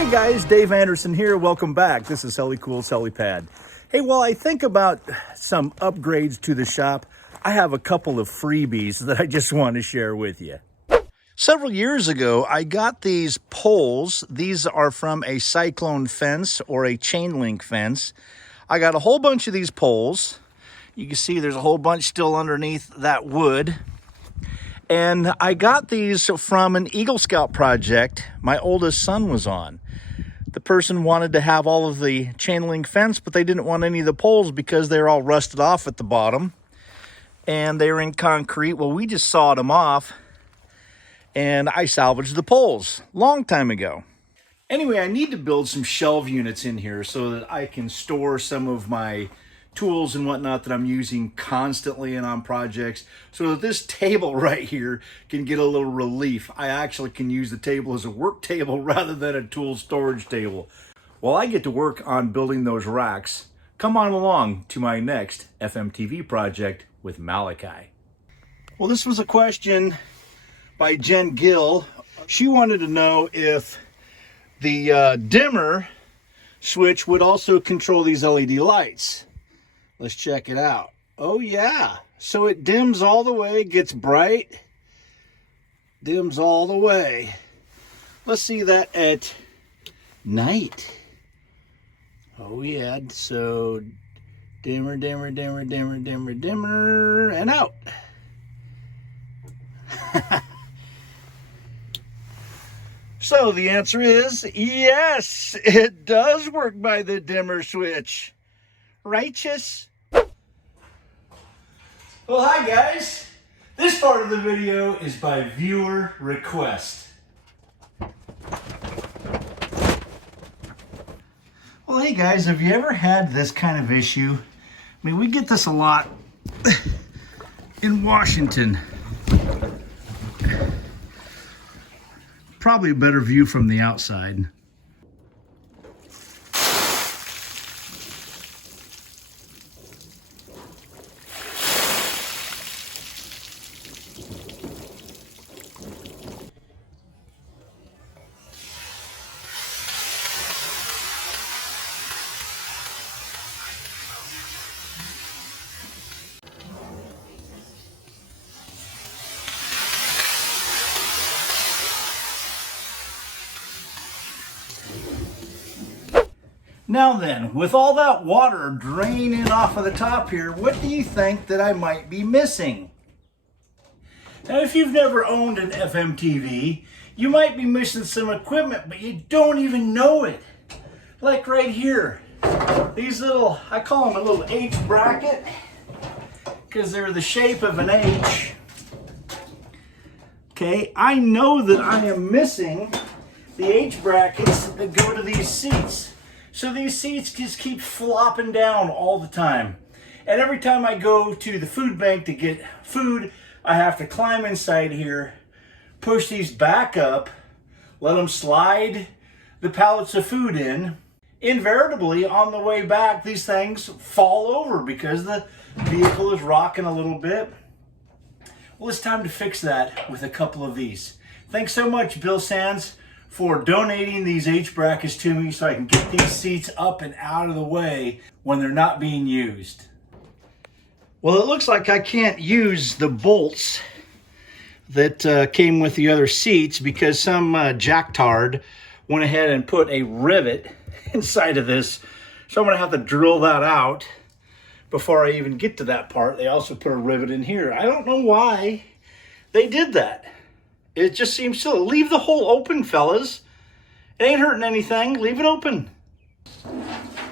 Hey guys, Dave Anderson here. Welcome back. This is Helicool's Helipad. Hey, while I think about some upgrades to the shop, I have a couple of freebies that I just want to share with you. Several years ago, I got these poles. These are from a cyclone fence or a chain link fence. I got a whole bunch of these poles. You can see there's a whole bunch still underneath that wood. And I got these from an Eagle Scout project my oldest son was on. The person wanted to have all of the chain link fence, but they didn't want any of the poles because they're all rusted off at the bottom. And they were in concrete. Well, we just sawed them off and I salvaged the poles long time ago. Anyway, I need to build some shelf units in here so that I can store some of my tools and whatnot that I'm using constantly and on projects, so that this table right here can get a little relief. I actually can use the table as a work table rather than a tool storage table. While I get to work on building those racks, come on along to my next FMTV project with Malachi. Well, this was a question by Jen Gill. She wanted to know if the dimmer switch would also control these LED lights. Let's check it out. Oh yeah, so it dims all the way, gets bright, dims all the way. Let's see that at night. Oh yeah, so dimmer, dimmer, dimmer, dimmer, dimmer, dimmer, and out. So the answer is yes, it does work by the dimmer switch. Righteous. Well, hi guys. This part of the video is by viewer request. Well, hey guys, have you ever had this kind of issue? I mean, we get this a lot in Washington. Probably a better view from the outside. Now then, with all that water draining off of the top here, what do you think that I might be missing? Now, if you've never owned an FMTV, you might be missing some equipment, but you don't even know it. Like right here, these little, I call them a little H bracket, because they're the shape of an H. Okay, I know that I am missing the H brackets that go to these seats. So these seats just keep flopping down all the time. And every time I go to the food bank to get food, I have to climb inside here, push these back up, let them slide the pallets of food in. Invariably, on the way back, these things fall over because the vehicle is rocking a little bit. Well, it's time to fix that with a couple of these. Thanks so much, Bill Sands, for donating these H brackets to me so I can get these seats up and out of the way when they're not being used. Well, it looks like I can't use the bolts that came with the other seats because some jacktard went ahead and put a rivet inside of this. So I'm gonna have to drill that out before I even get to that part. They also put a rivet in here. I don't know why they did that. It just seems silly. Leave the hole open, fellas. It ain't hurting anything. Leave it open.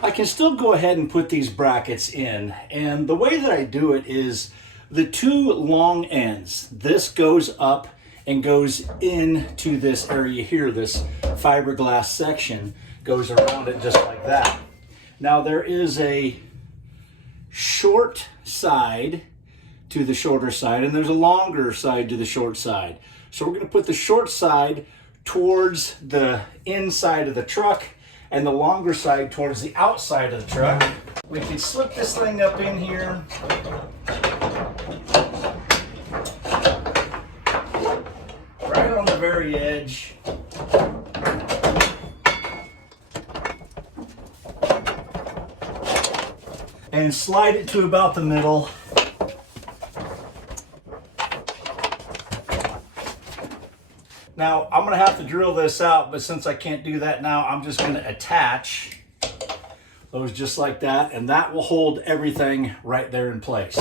I can still go ahead and put these brackets in. And the way that I do it is the two long ends. This goes up and goes into this area here. This fiberglass section goes around it just like that. Now there is a short side to the shorter side, and there's a longer side to the short side. So we're going to put the short side towards the inside of the truck and the longer side towards the outside of the truck. We can slip this thing up in here. Right on the very edge. and slide it to about the middle. Now, I'm gonna have to drill this out, but since I can't do that now, I'm just gonna attach those just like that, and that will hold everything right there in place.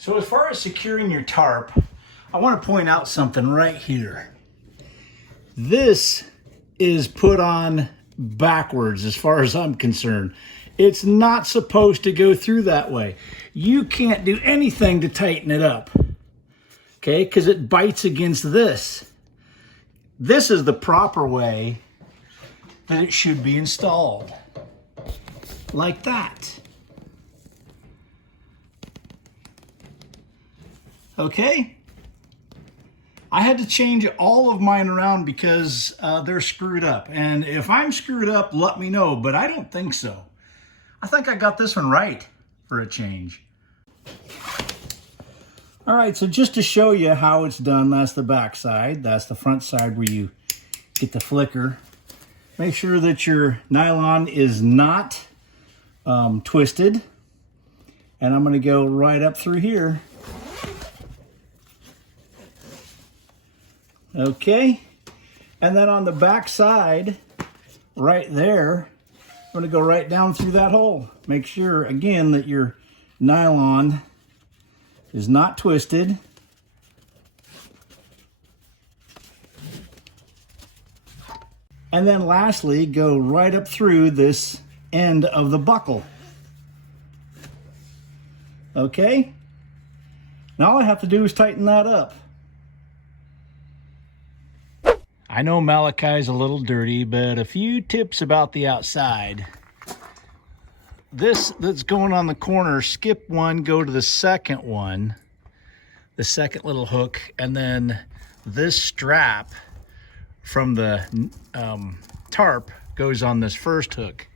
So as far as securing your tarp, I want to point out something right here. This is put on backwards as far as I'm concerned. It's not supposed to go through that way. You can't do anything to tighten it up, okay, because it bites against this. This is the proper way that it should be installed, like that. Okay, I had to change all of mine around because they're screwed up. And if I'm screwed up, let me know, but I don't think so. I think I got this one right for a change. All right, so just to show you how it's done, that's the back side. That's the front side where you get the flicker. Make sure that your nylon is not twisted. And I'm gonna go right up through here. Okay, and then on the back side, right there, I'm going to go right down through that hole. Make sure, again, that your nylon is not twisted. And then lastly, go right up through this end of the buckle. Okay, now all I have to do is tighten that up. I know Malachi's a little dirty, but a few tips about the outside. This that's going on the corner, skip one, go to the second one, the second little hook, and then this strap from the tarp goes on this first hook.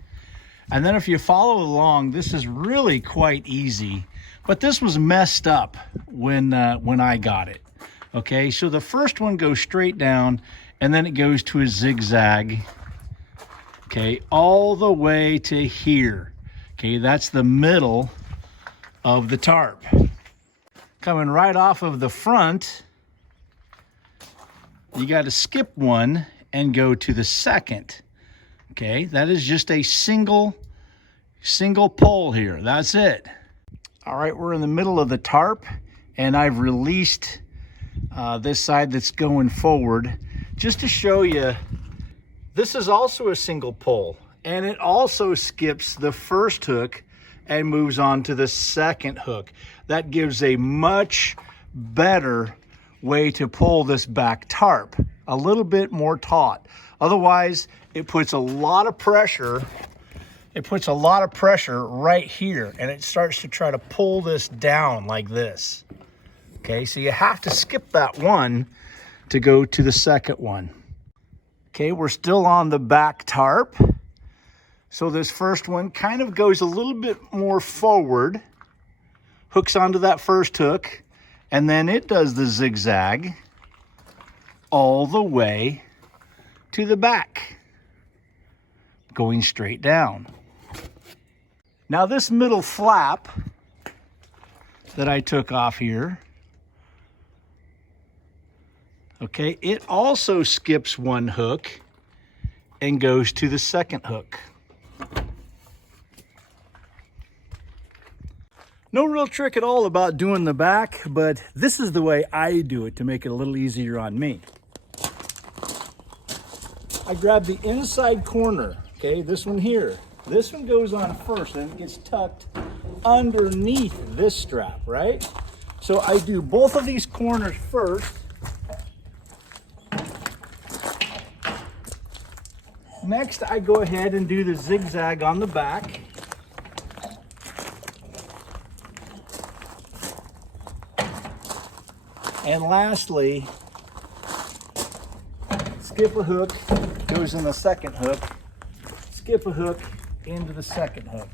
And then if you follow along, this is really quite easy, but this was messed up when I got it. Okay, so the first one goes straight down, and then it goes to a zigzag, okay, all the way to here. Okay, that's the middle of the tarp. Coming right off of the front, you got to skip one and go to the second. Okay, that is just a single pole here. That's it. All right, we're in the middle of the tarp, and I've released this side that's going forward. Just to show you, this is also a single pole, and it also skips the first hook and moves on to the second hook. That gives a much better way to pull this back tarp, a little bit more taut. Otherwise, it puts a lot of pressure. It puts a lot of pressure right here, and it starts to try to pull this down like this. Okay, so you have to skip that one to go to the second one. Okay, we're still on the back tarp. So this first one kind of goes a little bit more forward, hooks onto that first hook, and then it does the zigzag all the way to the back, going straight down. Now this middle flap that I took off here, okay, it also skips one hook and goes to the second hook. No real trick at all about doing the back, but this is the way I do it to make it a little easier on me. I grab the inside corner, okay, this one here. This one goes on first, and it gets tucked underneath this strap, right? So I do both of these corners first. Next, I go ahead and do the zigzag on the back. And lastly, skip a hook, goes in the second hook, skip a hook into the second hook.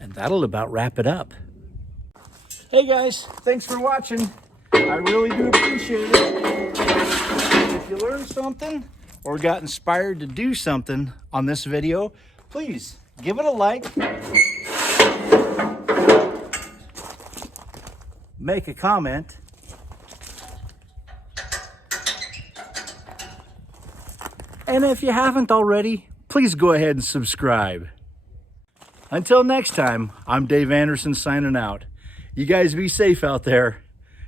And that'll about wrap it up. Hey guys, thanks for watching. I really do appreciate it. If you learned something or got inspired to do something on this video, please give it a like, make a comment, and if you haven't already, please go ahead and subscribe. Until next time, I'm Dave Anderson signing out. You guys be safe out there,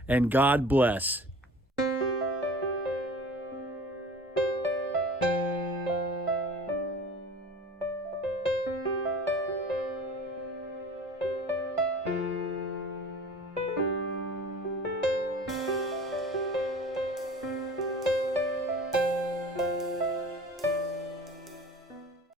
and God bless.